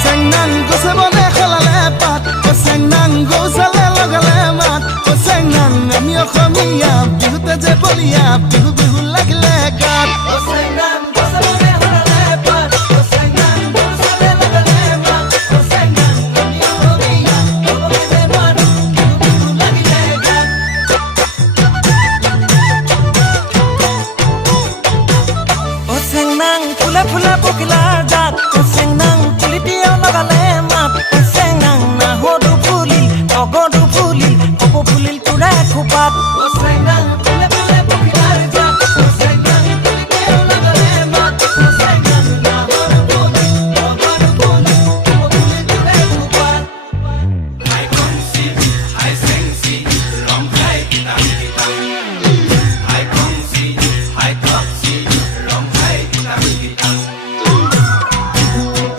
চেংনাং গছে বনে খলালে পাত চেংনাং গৌচালে লগালে মাত চেংনাং আমি অসমীয়া বিহুতে যে বলিয়া বিহু বিহু লাগিলে গাত